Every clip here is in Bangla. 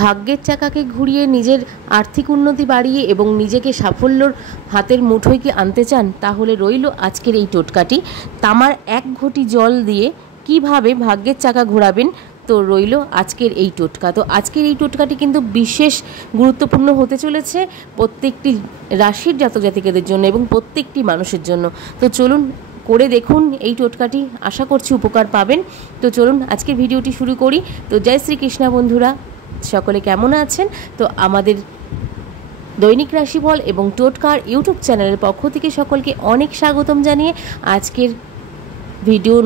ভাগ্যের চাকাকে ঘুরিয়ে নিজের আর্থিক উন্নতি বাড়িয়ে এবং নিজেকে সাফল্যর হাতের মুঠোয় কি আনতে চান, তাহলে রইল আজকের এই টোটকাটি। তামার 1 ঘটি জল দিয়ে কিভাবে ভাগ্যের চাকা ঘোরাবেন, তো রইল আজকের এই টোটকা। তো আজকের এই টোটকাটি কিন্তু বিশেষ গুরুত্বপূর্ণ হতে চলেছে প্রত্যেকটি রাশির জাতক জাতিকাদের জন্য এবং প্রত্যেকটি মানুষের জন্য। তো চলুন করে দেখুন এই টোটকাটি, আশা করছি উপকার পাবেন। তো চলুন আজকের ভিডিওটি শুরু করি। তো জয় শ্রীকৃষ্ণ বন্ধুরা, সকলে কেমন আছেন? তো আমাদের দৈনিক রাশিফল এবং টোটকার ইউটিউব চ্যানেলের পক্ষ থেকে সকলকে অনেক স্বাগতম জানিয়ে আজকের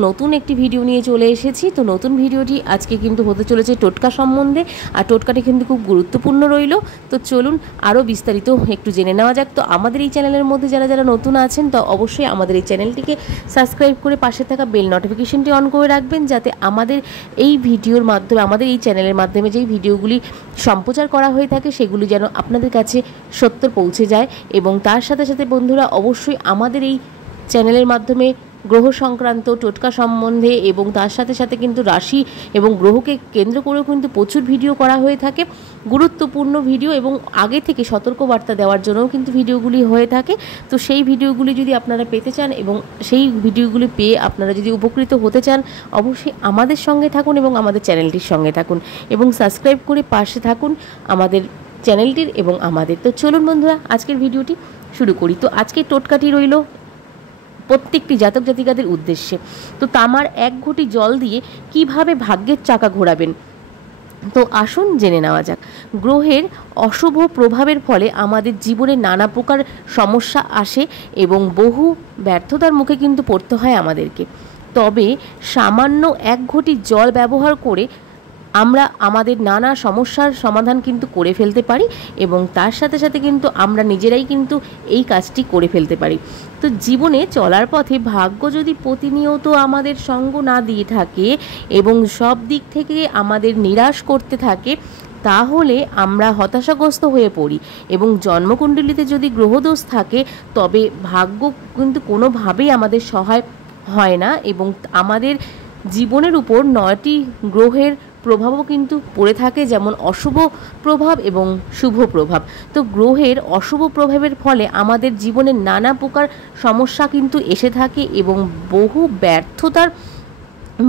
নতুন একটি ভিডিও নিয়ে চলে এসেছি। তো নতুন ভিডিওটি আজকে কিন্তু হতে চলেছে টোটকা সম্বন্ধে, আর টোটকাটি কিন্তু খুব গুরুত্বপূর্ণ রইল। তো চলুন আরও বিস্তারিত একটু জেনে নেওয়া যাক। তো আমাদের এই চ্যানেলের মধ্যে যারা যারা নতুন আছেন, তো অবশ্যই আমাদের এই চ্যানেলটিকে সাবস্ক্রাইব করে পাশে থাকা বেল নোটিফিকেশনটি অন করে রাখবেন, যাতে আমাদের এই ভিডিওর মাধ্যমে, আমাদের এই চ্যানেলের মাধ্যমে যেই ভিডিওগুলি সম্প্রচার করা হয়ে থাকে সেগুলি যেন আপনাদের কাছে সত্বর পৌঁছে যায়। এবং তার সাথে সাথে বন্ধুরা অবশ্যই আমাদের এই চ্যানেলের মাধ্যমে গ্রহ সংক্রান্ত টোটকা সম্বন্ধে এবং তার সাথে সাথে কিন্তু রাশি এবং গ্রহকে কেন্দ্র করেও কিন্তু প্রচুর ভিডিও করা হয়ে থাকে, গুরুত্বপূর্ণ ভিডিও, এবং আগে থেকে সতর্কবার্তা দেওয়ার জন্যও কিন্তু ভিডিওগুলি হয়ে থাকে। তো সেই ভিডিওগুলি যদি আপনারা পেতে চান এবং সেই ভিডিওগুলি পেয়ে আপনারা যদি উপকৃত হতে চান, অবশ্যই আমাদের সঙ্গে থাকুন এবং আমাদের চ্যানেলটির সঙ্গে থাকুন এবং সাবস্ক্রাইব করে পাশে থাকুন আমাদের চ্যানেলটির এবং আমাদের। তো চলুন বন্ধুরা আজকের ভিডিওটি শুরু করি। তো আজকের টোটকাটি রইল প্রত্যেকটি জাতক জাতিকাদের উদ্দেশ্যে। তো তামার 1 ঘটি জল দিয়ে কিভাবে ভাগ্যের চাকা ঘোরাবেন, তো আসুন জেনে নেওয়া যাক। গ্রহের অশুভ প্রভাবের ফলে আমাদের জীবনে নানা প্রকার সমস্যা আসে এবং বহু ব্যর্থতার মুখে কিন্তু পড়তে হয় আমাদেরকে। তবে সামান্য 1 ঘটি জল ব্যবহার করে আমরা আমাদের নানা সমস্যার সমাধান কিন্তু করে ফেলতে পারি এবং তার সাথে সাথে কিন্তু আমরা নিজেরাই কিন্তু এই কাজটি করে ফেলতে পারি। তো জীবনে চলার পথে ভাগ্য যদি প্রতিনিয়ত আমাদের সঙ্গ না দিয়ে থাকে এবং সব দিক থেকে আমাদের নিরাশ করতে থাকে, তাহলে আমরা হতাশাগ্রস্ত হয়ে পড়ি এবং জন্মকুণ্ডলিতে যদি গ্রহদোষ থাকে তবে ভাগ্য কিন্তু কোনোভাবেই আমাদের সহায় হয় না এবং আমাদের জীবনের উপর 9টি গ্রহের প্রভাবও কিন্তু পড়ে থাকে, যেমন অশুভ প্রভাব এবং শুভ প্রভাব। তো গ্রহের অশুভ প্রভাবের ফলে আমাদের জীবনে নানা প্রকার সমস্যা কিন্তু এসে থাকে এবং বহু ব্যর্থতার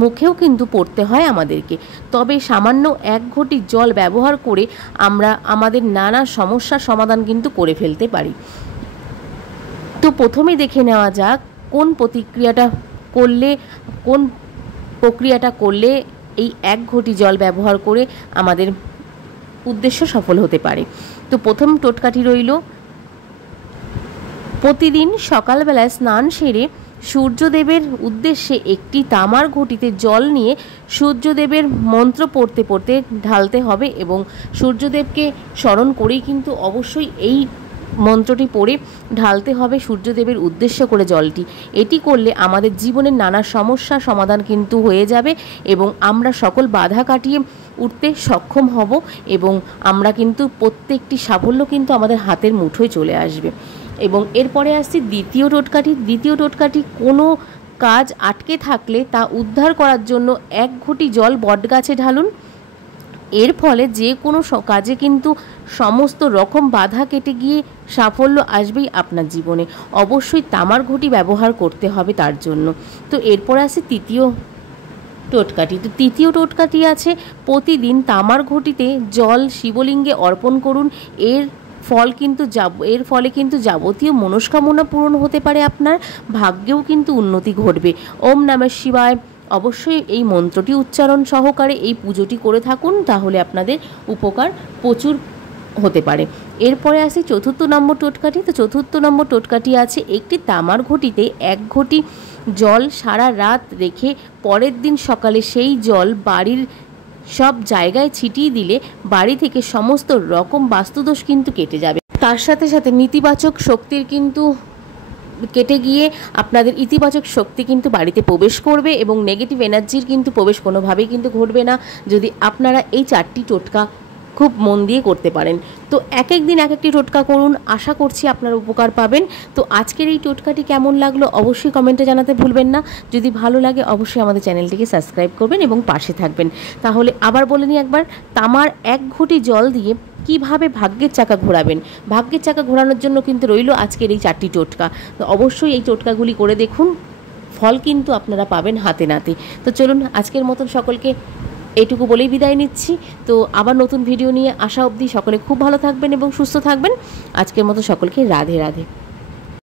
মুখেও কিন্তু পড়তে হয় আমাদেরকে। তবে সামান্য 1 ঘটি জল ব্যবহার করে আমরা আমাদের নানা সমস্যার সমাধান কিন্তু করে ফেলতে পারি। তো প্রথমে দেখে নেওয়া যাক কোন প্রক্রিয়াটা করলে এই 1 ঘটি জল ব্যবহার করে আমাদের উদ্দেশ্য সফল হতে পারে। তো প্রথম টোটকাটি রইল, প্রতিদিন সকালবেলায় স্নান সেরে সূর্যদেবের উদ্দেশ্যে একটি তামার ঘটিতে জল নিয়ে সূর্যদেবের মন্ত্র পড়তে পড়তে ঢালতে হবে এবং সূর্যদেবকে স্মরণ করেই কিন্তু অবশ্যই এই মন্ত্রটি পড়ে ঢালতে হবে সূর্যদেবের উদ্দেশ্য করে জলটি। এটি করলে আমাদের জীবনের নানা সমস্যা সমাধান কিন্তু হয়ে যাবে এবং আমরা সকল বাধা কাটিয়ে উঠতে সক্ষম হব এবং আমরা কিন্তু প্রত্যেকটি সাফল্য কিন্তু আমাদের হাতের মুঠোয় চলে আসবে। এবং এরপরে আসছি দ্বিতীয় টোটকাটি কোনো কাজ আটকে থাকলে তা উদ্ধার করার জন্য 1 ঘটি জল বটগাছে ঢালুন। এর ফলে যে কোনো কাজে কিন্তু সমস্ত রকম বাধা কেটে গিয়ে সাফল্য আসবেই আপনার জীবনে। অবশ্যই তামার ঘটি ব্যবহার করতে হবে তার জন্য। তো এরপর আসে তৃতীয় টোটকাটি। তো তৃতীয় টোটকাটি আছে, প্রতিদিন তামার ঘটিতে জল শিবলিঙ্গে অর্পণ করুন। এর ফলে কিন্তু যাবতীয় মনস্কামনা পূরণ হতে পারে, আপনার ভাগ্যেও কিন্তু উন্নতি ঘটবে। ওম নমঃ শিবায় অবশ্যই এই মন্ত্রটি উচ্চারণ সহকারে এই পুজোটি করে থাকুন, তাহলে আপনাদের উপকার প্রচুর হতে পারে। এরপরে আসি 4র্থ নম্বর টোটকাটি। তো 4র্থ নম্বর টোটকাটি আছে, একটি তামার ঘটিতে 1 ঘটি জল সারা রাত রেখে পরের দিন সকালে সেই জল বাড়ির সব জায়গায় ছিটিয়ে দিলে বাড়ি থেকে সমস্ত রকম বাস্তুদোষ কিন্তু কেটে যাবে। তার সাথে সাথে নেতিবাচক শক্তির কিন্তু কেটে গিয়ে আপনাদের ইতিবাচক শক্তি কিন্তু বাড়িতে প্রবেশ করবে এবং নেগেটিভ এনার্জির কিন্তু প্রবেশ কোনোভাবেই কিন্তু ঘটবে না যদি আপনারা এই 4টি টোটকা খুব মন দিয়ে করতে পারেন। তো এক এক দিন এক একটি টোটকা করুন, আশা করছি আপনারা উপকার পাবেন। তো আজকের এই টোটকাটি কেমন লাগলো অবশ্যই কমেন্টে জানাতে ভুলবেন না। যদি ভালো লাগে অবশ্যই আমাদের চ্যানেলটিকে সাবস্ক্রাইব করবেন এবং পাশে থাকবেন। তাহলে আবার বলে নিই একবার, তামার 1 ঘটি জল দিয়ে কিভাবে ভাগ্যের চাকা ঘোরাবেন। ভাগ্যের চাকা ঘোরানোর জন্য কিন্তু রইল আজকের এই 4টি টোটকা। তো অবশ্যই এই টোটকাগুলি করে দেখুন, ফল কিন্তু আপনারা পাবেন হাতে নাতে। তো চলুন আজকের মতন সকলকে এইটুকু বলেই বিদায় নিচ্ছি। তো আবার নতুন ভিডিও নিয়ে আসা অবধি সকলে খুব ভালো থাকবেন এবং সুস্থ থাকবেন। আজকের মতো সকলকে রাধে রাধে।